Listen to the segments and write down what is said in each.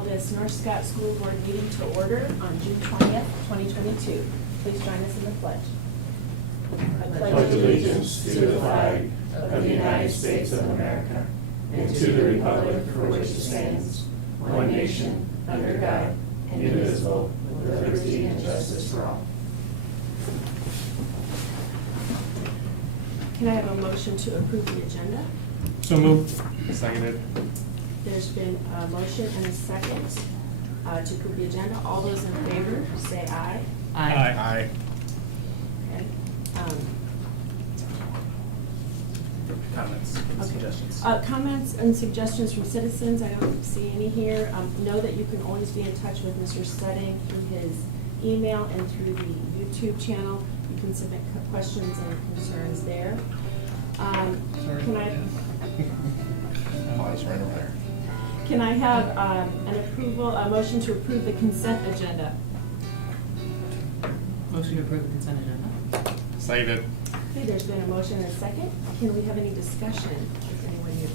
call this North Scott School Board meeting to order on June 20th, 2022. Please join us in the pledge. I pledge allegiance to the flag of the United States of America and to the republic for which it stands, one nation, under God, indivisible, with liberty and justice for all. Can I have a motion to approve the agenda? So moved. Seconded. There's been a motion and a second to approve the agenda. All those in favor, say aye. Aye. Okay. Comments and Okay. suggestions. Comments and suggestions from citizens, I don't see any here. Know that you can always be in touch with Mr. Stedding through his email and through the YouTube channel. You can submit questions and concerns there. Sorry. Can I? Oh, he's right over there. Can I have a motion to approve the consent agenda? Motion to approve the consent agenda. Seconded. Okay, there's been a motion and a second. Can we have any discussion? Is anyone here?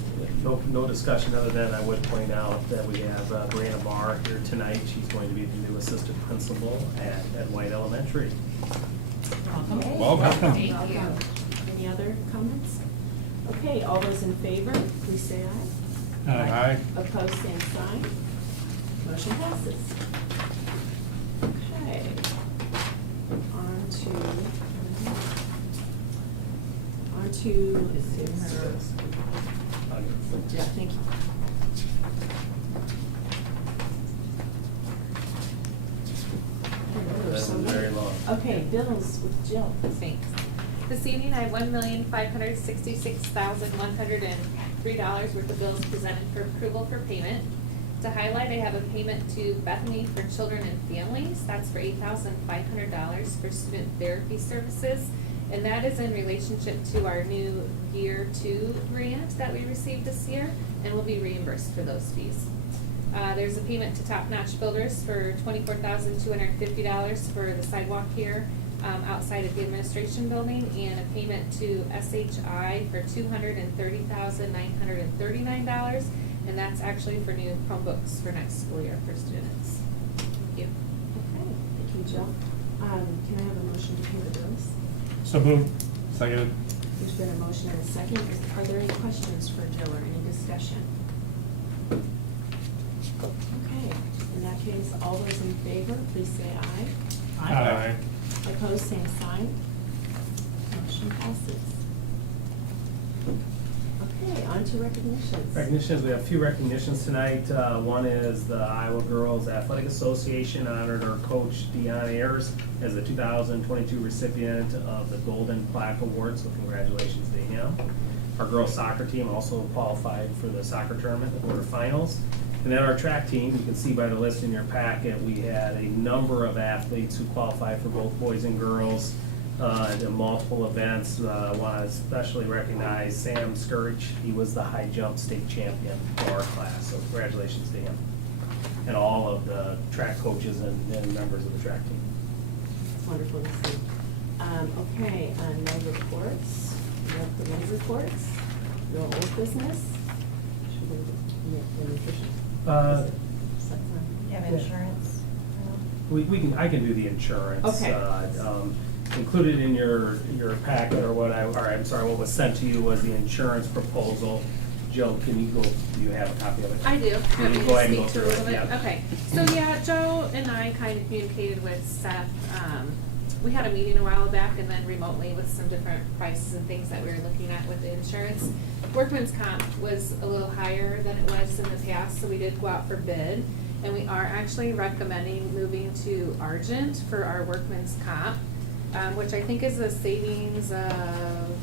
No discussion other than I would point out that we have Brianna Barr here tonight. She's going to be the new assistant principal at White Elementary. Welcome. Okay. Welcome. Thank you. Welcome. Any other comments? Okay, all those in favor, please say aye. Aye. Opposed, same sign. Motion passes. Okay. On to, yeah, thank you. That was very long. Okay, bills with Jill. Thanks. This evening, I have $1,566,103 worth of bills presented for approval for payment. To highlight, I have a payment to Bethany for Children and Families. That's for $8,500 for student therapy services. And that is in relationship to our new Year 2 grant that we received this year, and we'll be reimbursed for those fees. There's a payment to Top Notch Builders for $24,250 for the sidewalk here outside of the administration building, and a payment to SHI for $230,939, and that's actually for new Chromebooks for next school year for students. Thank you. Okay, thank you, Jill. Can I have a motion to pay the bills? So moved. Seconded. There's been a motion and a second. Are there any questions for Jill or any discussion? Okay, in that case, all those in favor, please say aye. Aye. Opposed, same sign. Motion passes. Okay, on to recognitions. Recognitions, we have a few recognitions tonight. One is the Iowa Girls Athletic Association honored our coach Deion Ayers as the 2022 recipient of the Golden Plaque Award, so congratulations to him. Our girls soccer team also qualified for the soccer tournament, the quarterfinals. And then our track team, you can see by the list in your packet, we had a number of athletes who qualified for both boys and girls in multiple events. I want to especially recognize Sam Scourge. He was the high jump state champion for our class, so congratulations to him. And all of the track coaches and members of the track team. It's wonderful to see. Okay, no reports. We have the new reports. No old business. Should we, the nutrition? You have insurance? I can do the insurance. Okay. Included in your packet what was sent to you was the insurance proposal. Jill, do you have a copy of it? I do. Can Want you me go to ahead and go speak to through a it? little bit? Yeah. Okay. So yeah, Joe and I kind of communicated with Seth. We had a meeting a while back and then remotely with some different prices and things that we were looking at with the insurance. Workman's comp was a little higher than it was in the past, so we did go out for bid. And we are actually recommending moving to Argent for our workman's comp, which I think is a savings of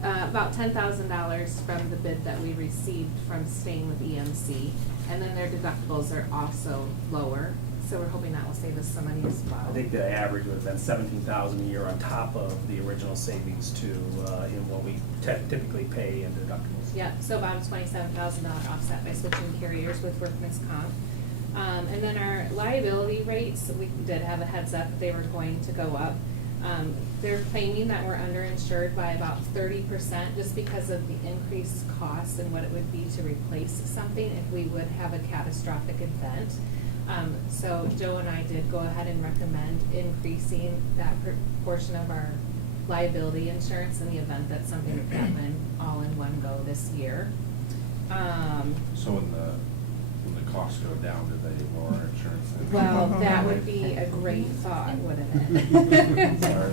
about $10,000 from the bid that we received from staying with EMC. And then their deductibles are also lower, so we're hoping that will save us some money as well. I think the average would have been $17,000 a year on top of the original savings too, in what we typically pay in deductibles. Yeah, so about a $27,000 offset by switching carriers with workman's comp. And then our liability rates, we did have a heads up, they were going to go up. They're claiming that we're underinsured by about 30% just because of the increased costs and what it would be to replace something if we would have a catastrophic event. So Joe and I did go ahead and recommend increasing that portion of our liability insurance in the event that something would happen all in one go this year. So when the costs go down, do they lower our insurance? Well, that would be a great thought, wouldn't it? Sorry.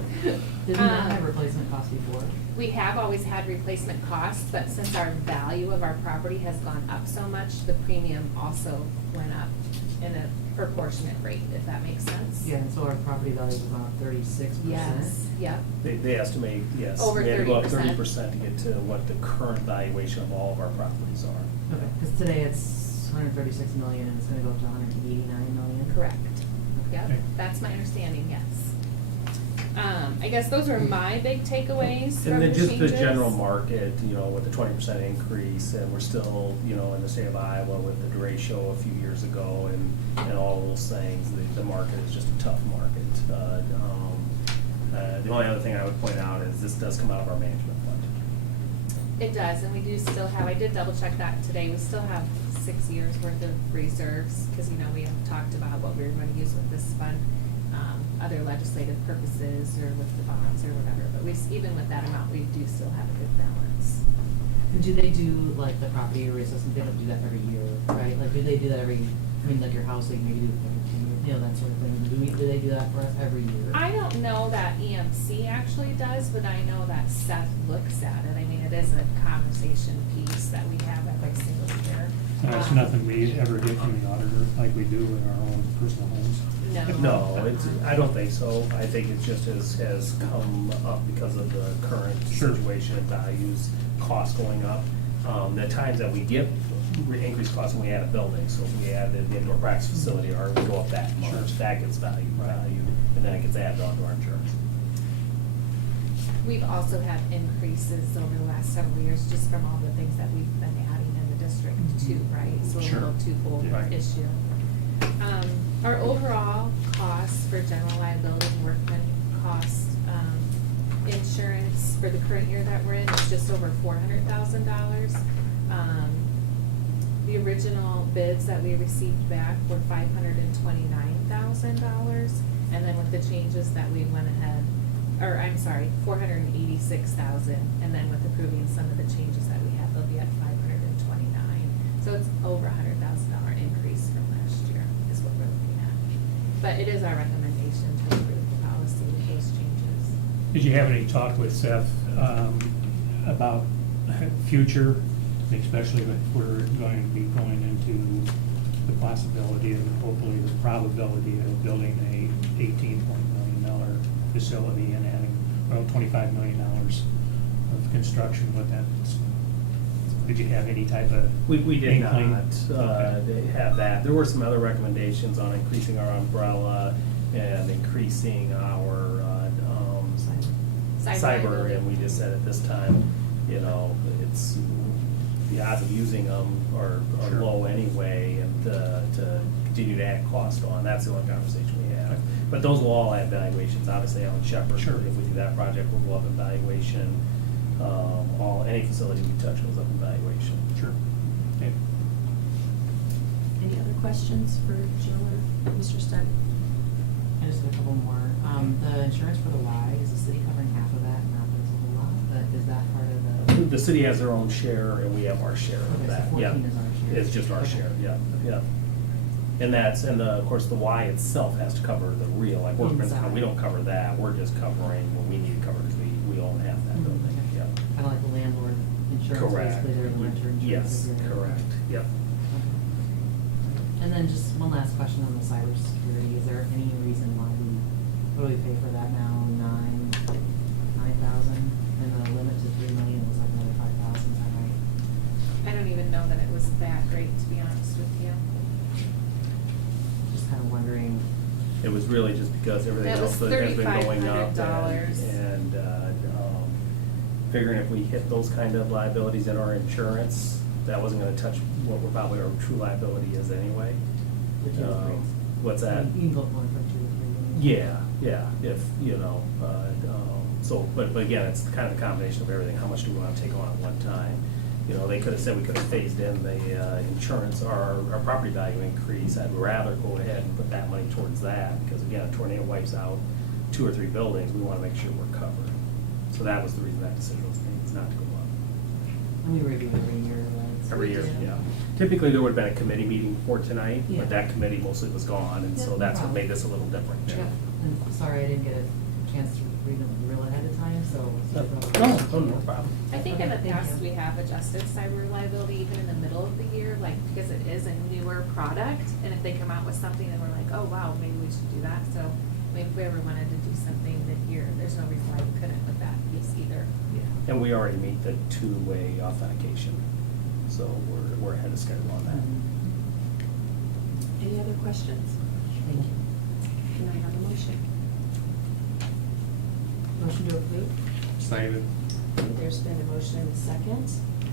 Didn't that have replacement cost before? We have always had replacement costs, but since our value of our property has gone up so much, the premium also went up in a proportionate rate, if that makes sense. Yeah, and so our property value was about 36%. Yes, yep. They estimate, yes. Over We had to go up 30%. 30% to get to what the current valuation of all of our properties are. Okay, because today it's 136 million and it's gonna go up to 189 million. Correct. Yep, Okay. that's my understanding, yes. I guess those are my big takeaways from And the then just the changes. general market, with the 20% increase, and we're still, in the state of Iowa with the derecho a few years ago, and all those things, the market is just a tough market. The only other thing I would point out is this does come out of our management fund. It does, and we do still have, I did double check that today, we still have 6 years worth of reserves, because, we have talked about what we were going to use with this fund, other legislative purposes, or with the bonds, or whatever, but even with that amount, we do still have a good balance. And do they do like the property reassessment? They don't do that every year, right? Like, do they do that like your house, like maybe do it every 10 years, that sort of thing? Do they do that for us every year? I don't know that EMC actually does, but I know that Seth looks at it. I mean, it is a conversation piece that we have every single year. It's nothing we ever get from the auditor like we do in our own personal homes. No. No, I don't think so. I think it just has come up because of the current Sure. situation and values, costs going up. The times that we get increased costs when we add a building, so if we add the indoor practice facility, or we go up that much, Sure. that gets valued, and then it gets added onto our insurance. We've also had increases over the last several years just from all the things that we've been adding in the district too, right? So a Sure. little twofold Right. issue. Our overall costs for general liability and workman cost, insurance for the current year that we're in is just over $400,000. The original bids that we received back were $529,000, and then with the changes that we went ahead, or I'm sorry, $486,000, and then with approving some of the changes that we have, they'll be at $529,000. So it's over $100,000 increase from last year is what we're looking at. But it is our recommendation to approve the policy with those changes. Did you have any talk with Seth about future, especially if we're going to be going into the possibility and hopefully the probability of building a $18 million facility and adding, $25 million of construction with that? Did you have any type of We did inkling? not have that. There were some other recommendations on increasing our umbrella and increasing our cyber, and we just said at this time, it's, the odds of using them are Sure. low anyway, and to continue to add cost on, that's the only conversation we have. But those will all add valuations, obviously Alan Shepherd, Sure. if we do that project, we'll go up in valuation. Any facility we touch goes up in valuation. Sure. Okay. Any other questions for Jill or Mr. Studd? I just have a couple more. The insurance for the Y, is the city covering half of that? Not that it's a whole lot, but is that part of the? The city has their own share, and we have our share of Okay, so that, 14 yeah. is our share. It's just our Okay. share, yeah. And of course, the Y itself has to cover the real, like workman's comp, we don't cover that, we're just covering what we need to cover, because we own half that Mhm. building, yeah. Kind of like the landlord insurance, Correct. basically, they're the renter insurance. Yes, if you're- correct, yep. Okay. And then just one last question on the cybersecurity. Is there any reason why what do we pay for that now? 9,000, and the limit to 3 million was like another 5,000, is that right? I don't even know that it was that great, to be honest with you. Just kind of wondering. It was really just because everything That was else that has been going up, $3,500. and figuring if we hit those kind of liabilities in our insurance, that wasn't gonna touch what we're probably our true liability is anyway. The 2 to 3. What's that? You can go one from 2 to 3 million. Yeah, Yeah, if, you know, so, but again, it's kind of a combination of everything, how much do we want to take on at one time? You know, they could have said we could have phased in the insurance, or our property value increase. I'd rather go ahead and put that money towards that, because again, a tornado wipes out 2 or 3 buildings, we want to make sure we're covered. So that was the reason that decision was made, is not to go up. And we review every year, right? So Every we year, did. yeah. Typically, there would have been a committee meeting for tonight, Yeah. but that committee mostly was gone, and Yeah, so no that's what problem. made this a little different. Yep, and sorry I didn't get a chance to read them real ahead of time, so. No problem. I think in the Okay, thank past, you. we have adjusted cyber liability even in the middle of the year, like, because it is a newer product, and if they come out with something and we're like, oh, wow, maybe we should do that, so, I mean, if we ever wanted to do something mid-year, there's no reason why we couldn't with that piece either. Yeah. And we already meet the 2-way authentication, so we're ahead of schedule on that. Any other questions? Thank you. Can I have a motion? Motion to approve? Seconded. Okay, there's been a motion and a second.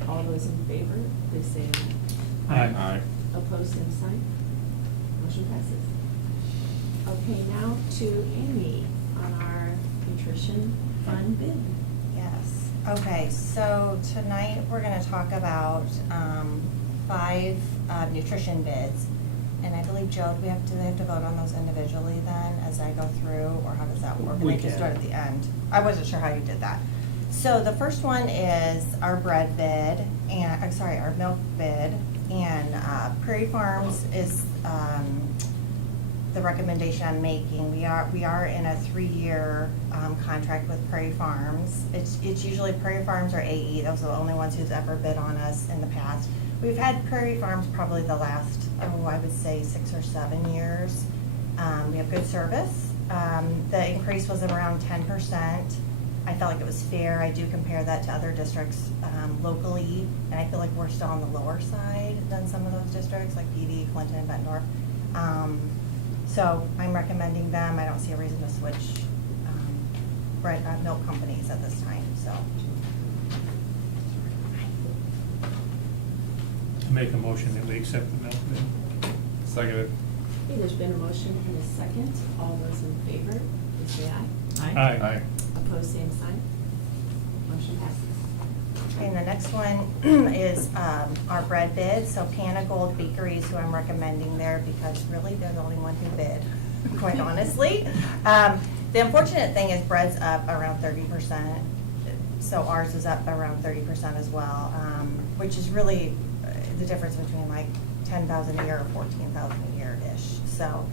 All those in favor, please say aye. Aye. Opposed, same sign. Motion passes. Okay, now to Amy on our nutrition fund bid. Yes, okay, so tonight we're gonna talk about 5 nutrition bids. And I believe, Joe, do they have to vote on those individually then as I go through, or how does that work? We And I just can. start at the end. I wasn't sure how you did that. So the first one is our bread bid, and, I'm sorry, our milk bid. And Prairie Farms is the recommendation I'm making. We are in a 3-year contract with Prairie Farms. It's usually Prairie Farms or AE. Those are the only ones who's ever bid on us in the past. We've had Prairie Farms probably the last, I would say 6 or 7 years. We have good service. The increase was around 10%. I felt like it was fair. I do compare that to other districts locally, and I feel like we're still on the lower side than some of those districts, like PD, Clinton, Bettendorf. So I'm recommending them. I don't see a reason to switch milk companies at this time, so. Make a motion that we accept the milk bid. Seconded. Okay, there's been a motion and a second. All those in favor, please say aye. Aye. Opposed, same sign. Motion passes. And the next one is our bread bid, so Panagold Bakeries, who I'm recommending there, because really they're the only one who bid, quite honestly. The unfortunate thing is bread's up around 30%, so ours is up around 30% as well, which is really the difference between like 10,000 a year or 14,000 a year-ish. So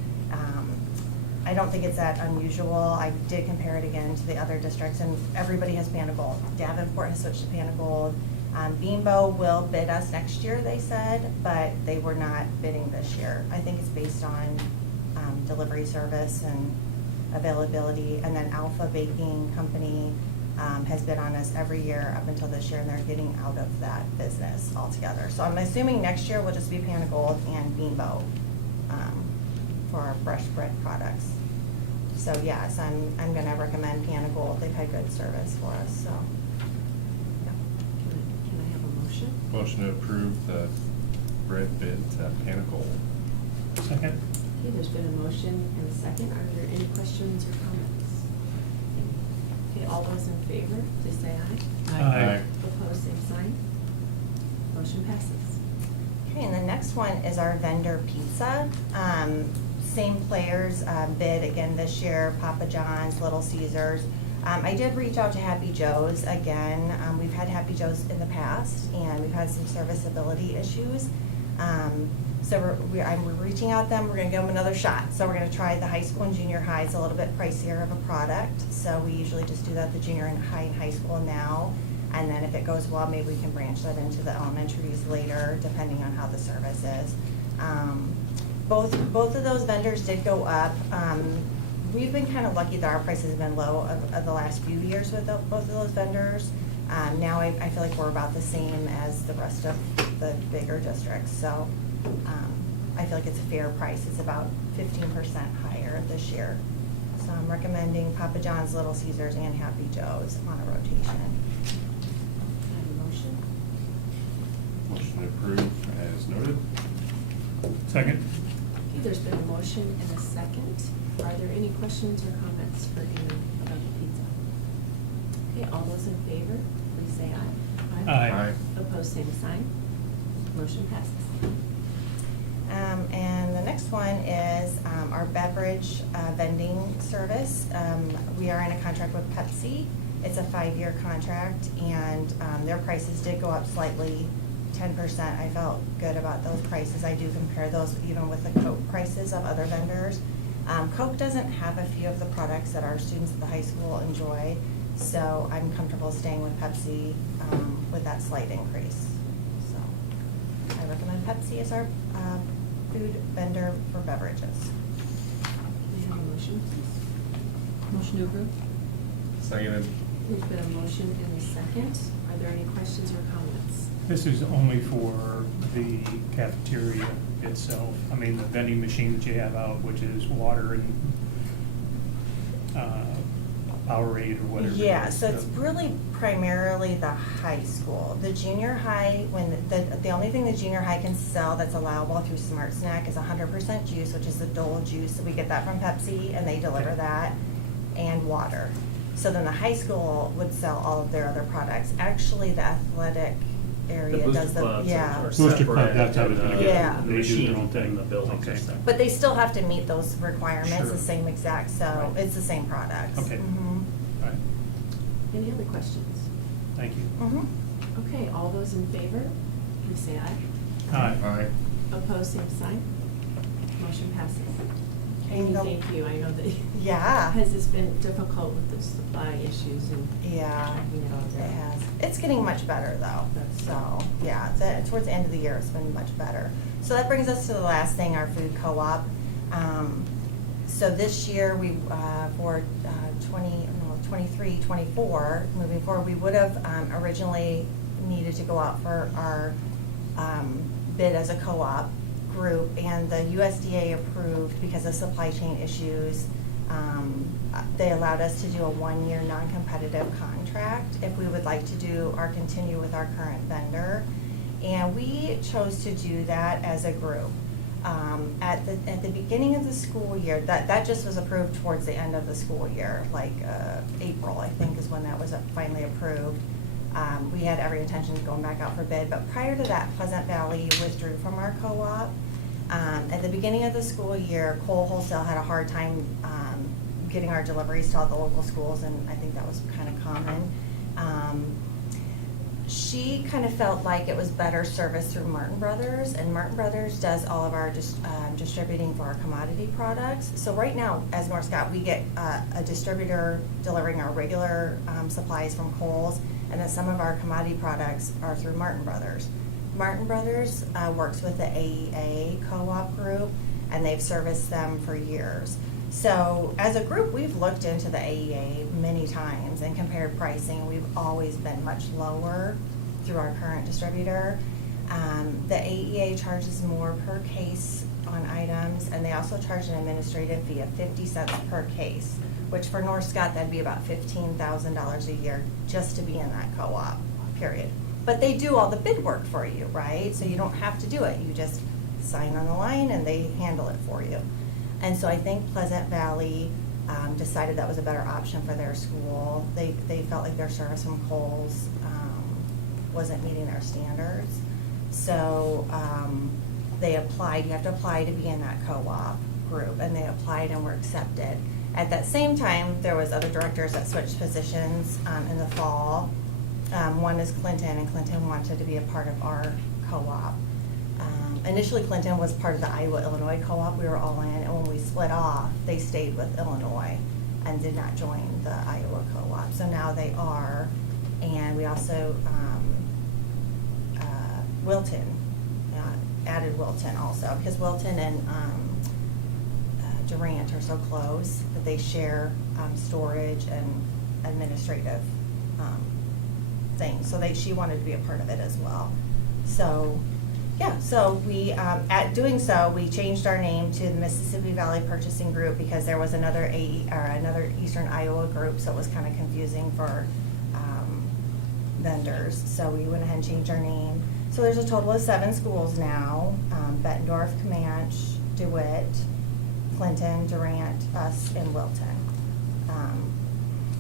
I don't think it's that unusual. I did compare it again to the other districts, and everybody has Panagold. Davenport has switched to Panagold. Beambo will bid us next year, they said, but they were not bidding this year. I think it's based on delivery service and availability. And then Alpha Baking Company has bid on us every year up until this year, and they're getting out of that business altogether. So I'm assuming next year will just be Panagold and Beambo for our fresh bread products. So yes, I'm gonna recommend Panagold. They've had good service for us, so. yeah. Can I have a motion? Motion to approve the bread bids at Panagold. Second? Okay, there's been a motion and a second. Are there any questions or comments? Okay, all those in favor, please say aye. Aye. Opposed, same sign. Motion passes. Okay, and the next one is our vendor pizza. Same players bid again this year, Papa John's, Little Caesars. I did reach out to Happy Joe's again. We've had Happy Joe's in the past, and we've had some serviceability issues. So I'm reaching out to them. We're gonna give them another shot. So we're gonna try the high school and junior high. It's a little bit pricier of a product. So we usually just do that the junior and high school now. And then if it goes well, maybe we can branch that into the elementaries later, depending on how the service is. Both of those vendors did go up. We've been kind of lucky that our prices have been low of the last few years with both of those vendors. Now I feel like we're about the same as the rest of the bigger districts. So I feel like it's a fair price. It's about 15% higher this year. So I'm recommending Papa John's, Little Caesars, and Happy Joe's on a rotation. Can I have a motion? Motion to approve as noted. Second? Okay, there's been a motion and a second. Are there any questions or comments for Amy about the pizza? Okay, all those in favor, please say aye. Aye. Opposed, same sign. Motion passes. And the next one is our beverage vending service. We are in a contract with Pepsi. It's a 5-year contract, and their prices did go up slightly, 10%. I felt good about those prices. I do compare those even with the Coke prices of other vendors. Coke doesn't have a few of the products that our students at the high school enjoy, so I'm comfortable staying with Pepsi with that slight increase. So I recommend Pepsi as our food vendor for beverages. May I have a motion, please? Motion to approve. Seconded. There's been a motion and a second. Are there any questions or comments? This is only for the cafeteria itself. I mean, the vending machine that you have out, which is water and Powerade or whatever. it Yeah, is. so it's really primarily the high school. The junior high, the only thing the junior high can sell that's allowable through Smart Snack is 100% juice, which is the Dole juice. So we get that from Pepsi, and they deliver Okay. that, and water. So then the high school would sell all of their other products. Actually, the athletic The area booster does the, clubs yeah. are Booster club, separate, that's how and it's gonna the- be. Yeah. The They do their own machines thing. and the buildings are Okay. separate. But they still have to meet those requirements, Sure. the same exact, so Right. it's the same products. Okay. Mhm. All right, Any other questions? thank you. Mhm. Okay, all those in favor, please say aye. Aye. Opposed, same sign. Motion passes. Okay, Amy, the- thank you. I know that. Yeah. Has this been difficult with the supply issues and Yeah, tracking it all it down? has. It's getting much better though, so, yeah, towards the end of the year, it's been much better. So that brings us to the last thing, our food co-op. So this year, we, for 23, 24, moving forward, we would have originally needed to go out for our bid as a co-op group, and the USDA approved because of supply chain issues. They allowed us to do a 1-year non-competitive contract if we would like to do or continue with our current vendor. And we chose to do that as a group. At the beginning of the school year, that just was approved towards the end of the school year, like April, I think, is when that was finally approved. We had every intention of going back out for bid, but prior to that, Pleasant Valley withdrew from our co-op. At the beginning of the school year, Cole Wholesale had a hard time getting our deliveries to all the local schools, and I think that was kind of common. She kind of felt like it was better service through Martin Brothers, and Martin Brothers does all of our distributing for our commodity products. So right now, as North Scott, we get a distributor delivering our regular supplies from Kohl's, and then some of our commodity products are through Martin Brothers. Martin Brothers works with the AEA co-op group, and they've serviced them for years. So as a group, we've looked into the AEA many times and compared pricing. We've always been much lower through our current distributor. The AEA charges more per case on items, and they also charge an administrative fee of 50 cents per case, which for North Scott, that'd be about $15,000 a year just to be in that co-op, period. But they do all the bid work for you, right? So you don't have to do it. You just sign on the line and they handle it for you. And so I think Pleasant Valley decided that was a better option for their school. They felt like their service from Kohl's wasn't meeting their standards. So they applied, you have to apply to be in that co-op group, and they applied and were accepted. At that same time, there was other directors that switched positions in the fall. One is Clinton, and Clinton wanted to be a part of our co-op. Initially, Clinton was part of the Iowa-Illinois co-op. We were all in, and when we split off, they stayed with Illinois and did not join the Iowa co-op. So now they are, and we also, Wilton, added Wilton also, because Wilton and Durant are so close that they share storage and administrative things. So she wanted to be a part of it as well. So, yeah, so we, at doing so, we changed our name to the Mississippi Valley Purchasing Group because there was another another Eastern Iowa group, so it was kind of confusing for vendors. So we went ahead and changed our name. So there's a total of 7 schools now: Bettendorf, Comanche, DeWitt, Clinton, Durant, us, and Wilton.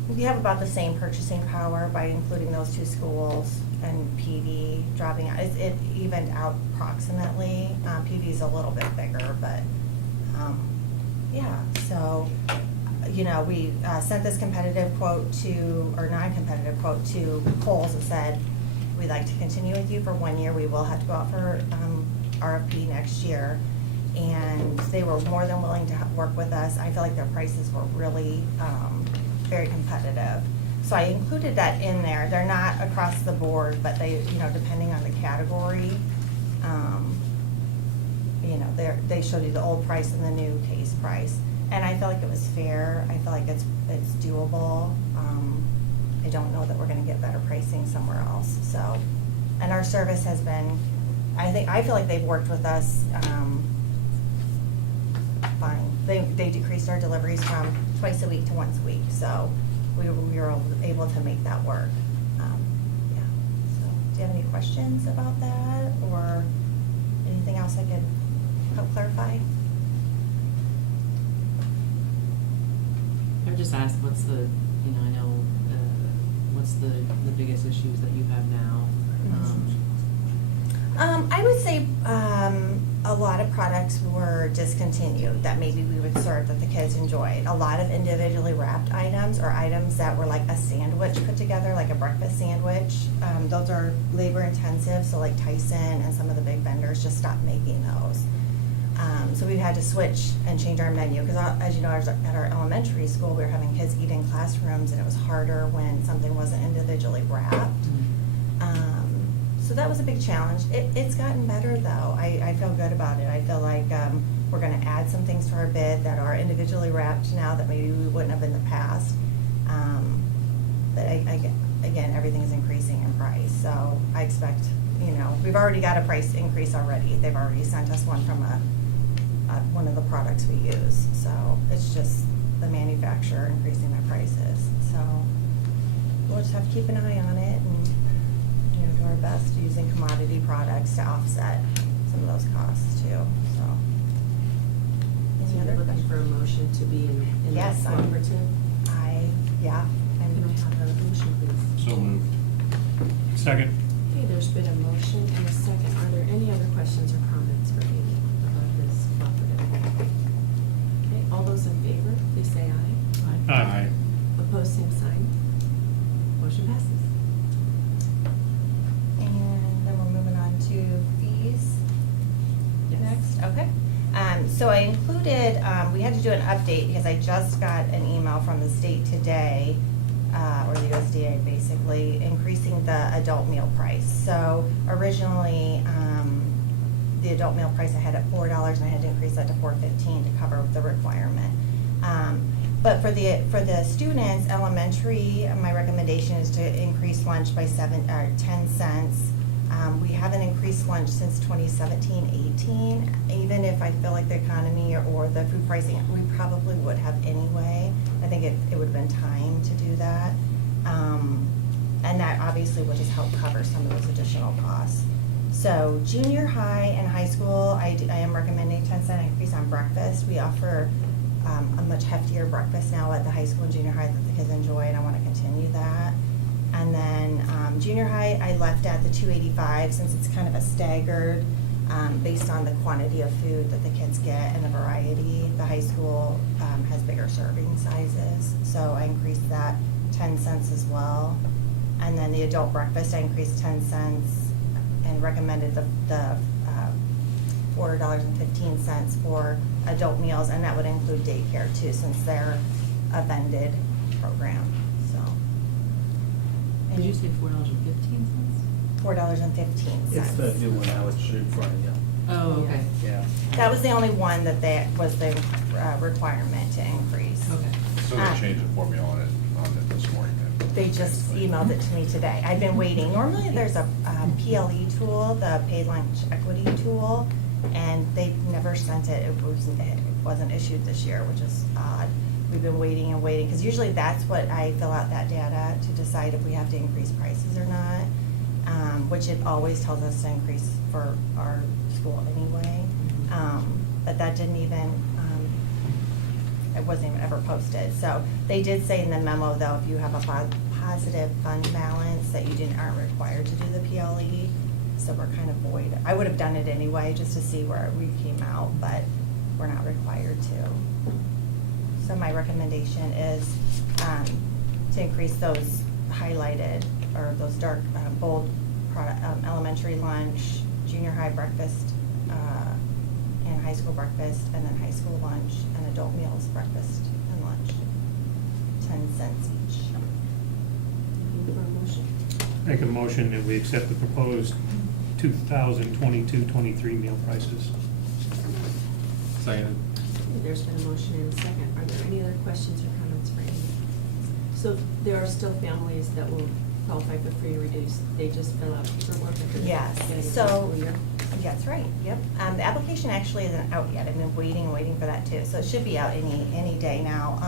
We have about the same purchasing power by including those two schools and PD dropping out. It evened out approximately. PD's a little bit bigger, but, yeah, so, we sent this competitive quote to, or non-competitive quote to Kohl's that said, we'd like to continue with you for 1 year. We will have to go out for RFP next year. And they were more than willing to work with us. I feel like their prices were really very competitive. So I included that in there. They're not across the board, but they, depending on the category, they showed you the old price and the new case price. And I feel like it was fair. I feel like it's doable. I don't know that we're gonna get better pricing somewhere else, so. And our service has been, I feel like they've worked with us, fine. They decreased our deliveries from twice a week to once a week, so we were able to make that work. Yeah, so, do you have any questions about that, or anything else I could help clarify? I would just ask, what's the, what's the biggest issues that you have now? I would say a lot of products were discontinued that maybe we would serve that the kids enjoyed. A lot of individually wrapped items or items that were like a sandwich put together, like a breakfast sandwich. Those are labor intensive, so like Tyson and some of the big vendors just stopped making those. So we've had to switch and change our menu because, as you know, at our elementary school, we were having kids eat in classrooms, and it was harder when something wasn't individually wrapped. So that was a big challenge. It's gotten better, though. I feel good about it. I feel like we're going to add some things to our bid that are individually wrapped now that maybe we wouldn't have in the past. But again, everything's increasing in price. So I expect, we've already got a price increase already. They've already sent us one from one of the products we use. So it's just the manufacturer increasing their prices. So we'll just have to keep an eye on it and do our best using commodity products to offset some of those costs too. So. So you're looking for a motion to be in Yes, that cooperative? Yeah. Can I have a motion, please? So moved. Second. Okay, there's been a motion and a second. Are there any other questions or comments for Amy about this cooperative? Okay, all those in favor, please say aye. Aye. Opposed, same sign. Motion passes. And then we're moving on to fees. Yes. Next, okay. So I included, we had to do an update because I just got an email from the state today, or the USDA basically, increasing the adult meal price. So originally, the adult meal price I had at $4 and I had to increase that to $4.15 to cover the requirement. But for the students, elementary, my recommendation is to increase lunch by 10 cents. We haven't increased lunch since 2017-18. Even if I feel like the economy or the food pricing, we probably would have anyway. I think it would have been time to do that. And that obviously would just help cover some of those additional costs. So junior high and high school, I am recommending 10-cent increase on breakfast. We offer a much heftier breakfast now at the high school and junior high that the kids enjoy, and I want to continue that. And then junior high, I left at the $2.85 since it's kind of a staggered based on the quantity of food that the kids get and the variety. The high school has bigger serving sizes, so I increased that 10 cents as well. And then the adult breakfast, I increased 10 cents and recommended the $4.15 for adult meals, and that would include daycare too, since they're a vended program. So. Did you say $4.15? $4.15. It's the new one I was shooting for you. Oh, okay. Yeah. That was the only one that was the requirement to increase. Okay. So they changed the formula on it this morning. They just emailed it to me today. I've been waiting. Normally there's a PLE tool, the Paid Lunch Equity tool, and they never sent it. It wasn't issued this year, which is odd. We've been waiting and waiting, because usually that's what I fill out that data to decide if we have to increase prices or not, which it always tells us to increase for our school anyway. but that didn't even, it wasn't even ever posted. So they did say in the memo, though, if you have a positive fund balance, that you aren't required to do the PLE. So we're kind of void. I would have done it anyway, just to see where we came out, but we're not required to. So my recommendation is to increase those highlighted, or those dark, bold elementary lunch, junior high breakfast, and high school breakfast, and then high school lunch, and adult meals, breakfast and lunch, 10 cents each. Looking for a motion? Make a motion that we accept the proposed 2022-23 meal prices. Second. There's been a motion and a second. Are there any other questions or comments for Amy? So there are still families that will qualify for free or reduced. They just fill out paperwork at the Yes, beginning of the so, school year? that's right, yep. The application actually isn't out yet. I've been waiting for that too. So it should be out any day now.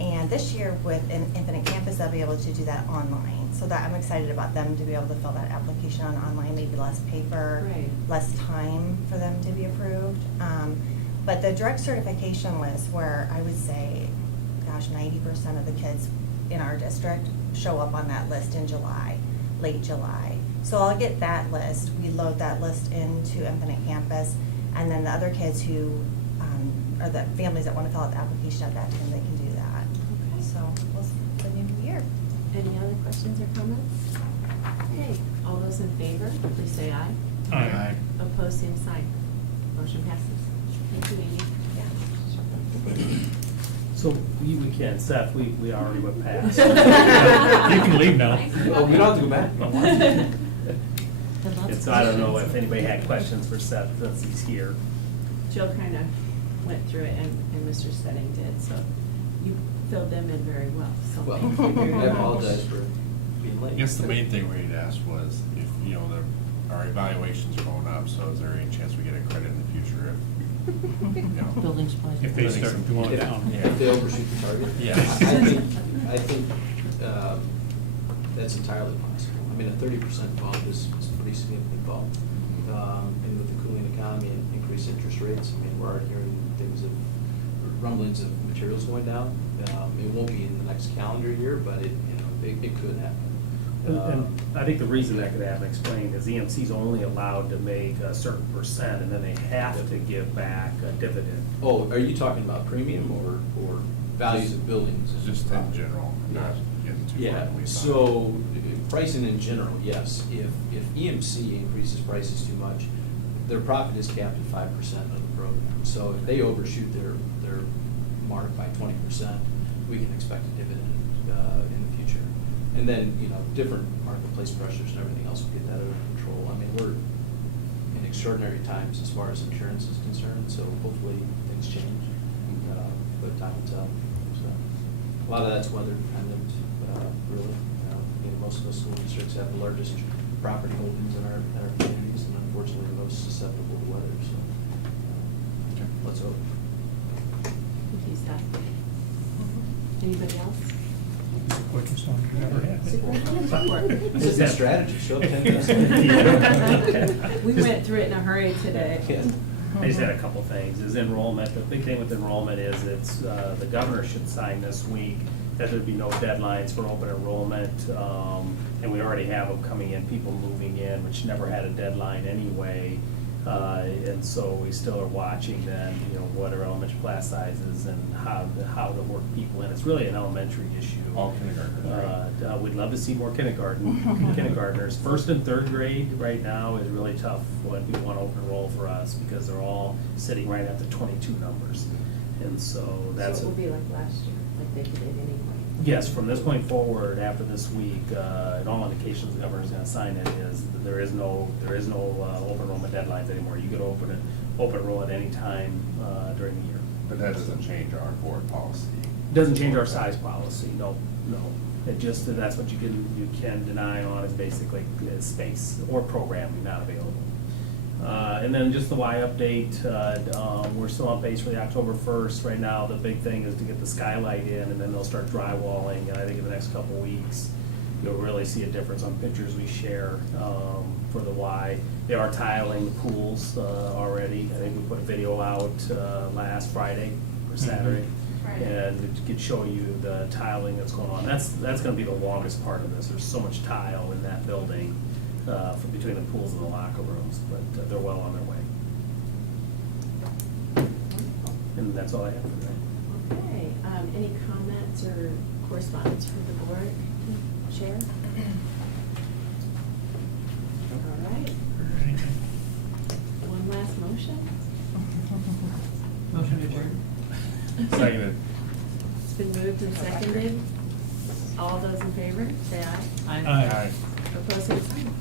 And this year with Infinite Campus, they'll be able to do that online. So that, I'm excited about them to be able to fill that application on online, maybe less paper, Right. less time for them to be approved. But the direct certification list, where I would say, gosh, 90% of the kids in our district show up on that list in July, late July. So I'll get that list, we load that list into Infinite Campus, and then the other kids who, or the families that want to fill out the application at that time, they can do that. Okay. So, it's the new year. Any other questions or comments? Okay, all those in favor, please say aye. Aye. Opposed, same sign. Motion passes. Thank you, Amy. So we can, Seth, we already went past. You can leave now. Oh, we don't have to go back. And so I don't know if anybody had questions for Seth since he's here. Jill kind of went through it, and Mr. Stedding did, so you filled them in very well, so Well, thank you very I much. apologize for being late. I guess the main thing we'd ask was if, our evaluations are going up, so is there any chance we get a credit in the future if, Building supplies. If they start doing it. If they overshoot the target? Yeah. I think that's entirely possible. I mean, a 30% bump is a pretty significant bump. And with the cooling economy and increased interest rates, I mean, we're already hearing rumblings of materials going down. It won't be in the next calendar year, but it could happen. And I think the reason that could happen, explained, is EMC's only allowed to make a certain percent, and then they have to give back a dividend. Oh, are you talking about premium or values of buildings? it's just in general, not getting too far. Yeah, in the weeds on it. so pricing in general, yes. If EMC increases prices too much, their profit is capped at 5% of the program. So if they overshoot their mark by 20%, we can expect a dividend in the future. And then, different marketplace pressures and everything else will get that under control. I mean, we're in extraordinary times as far as insurance is concerned, so hopefully things change. But time will tell. So, a lot of that's weather dependent, really. Most of those school districts have the largest property holdings in our communities, and unfortunately, the most susceptible to weather, so let's hope. Thank you, Seth. Anybody else? Quickest one we've ever had. Superintendent's report. This is a strategy, show up 10 minutes. We went through it in a hurry today. Yeah. I just had a couple things, is enrollment, the big thing with enrollment is the governor should sign this week that there'd be no deadlines for open enrollment, and we already have them coming in, people moving in, which never had a deadline anyway. And so we still are watching then, what are elementary class sizes and how to work people in. It's really an elementary issue. All kindergartners, right? We'd love to see more kindergartners. First and third grade right now is really tough when people want to open enroll for us because they're all sitting right at the 22 numbers. And so that's. So it will be like last year, like they did it anyway. Yes, from this point forward, after this week, and all indications the governor's gonna sign it, is that there is no open enrollment deadlines anymore. You could open enroll at any time during the year. But that doesn't change our board policy. Doesn't change our size policy, no. It just, that's what you can deny on is basically space or programming not available. And then just the Y update, we're still on pace for the October 1st. Right now, the big thing is to get the skylight in, and then they'll start drywalling, and I think in the next couple weeks. you'll really see a difference on pictures we share for the Y. They are tiling the pools already. I think we put a video out last Friday or Saturday. And it could show you the tiling that's going on. That's gonna be the longest part of this. There's so much tile in that building between the pools and the locker rooms, but they're well on their way. And that's all I have for today. Okay, any comments or correspondence from the board? Share? All right, one last motion? Motion adjourned. Seconded. It's been moved and seconded. All those in favor, say aye. Aye. Aye. Opposed, same sign.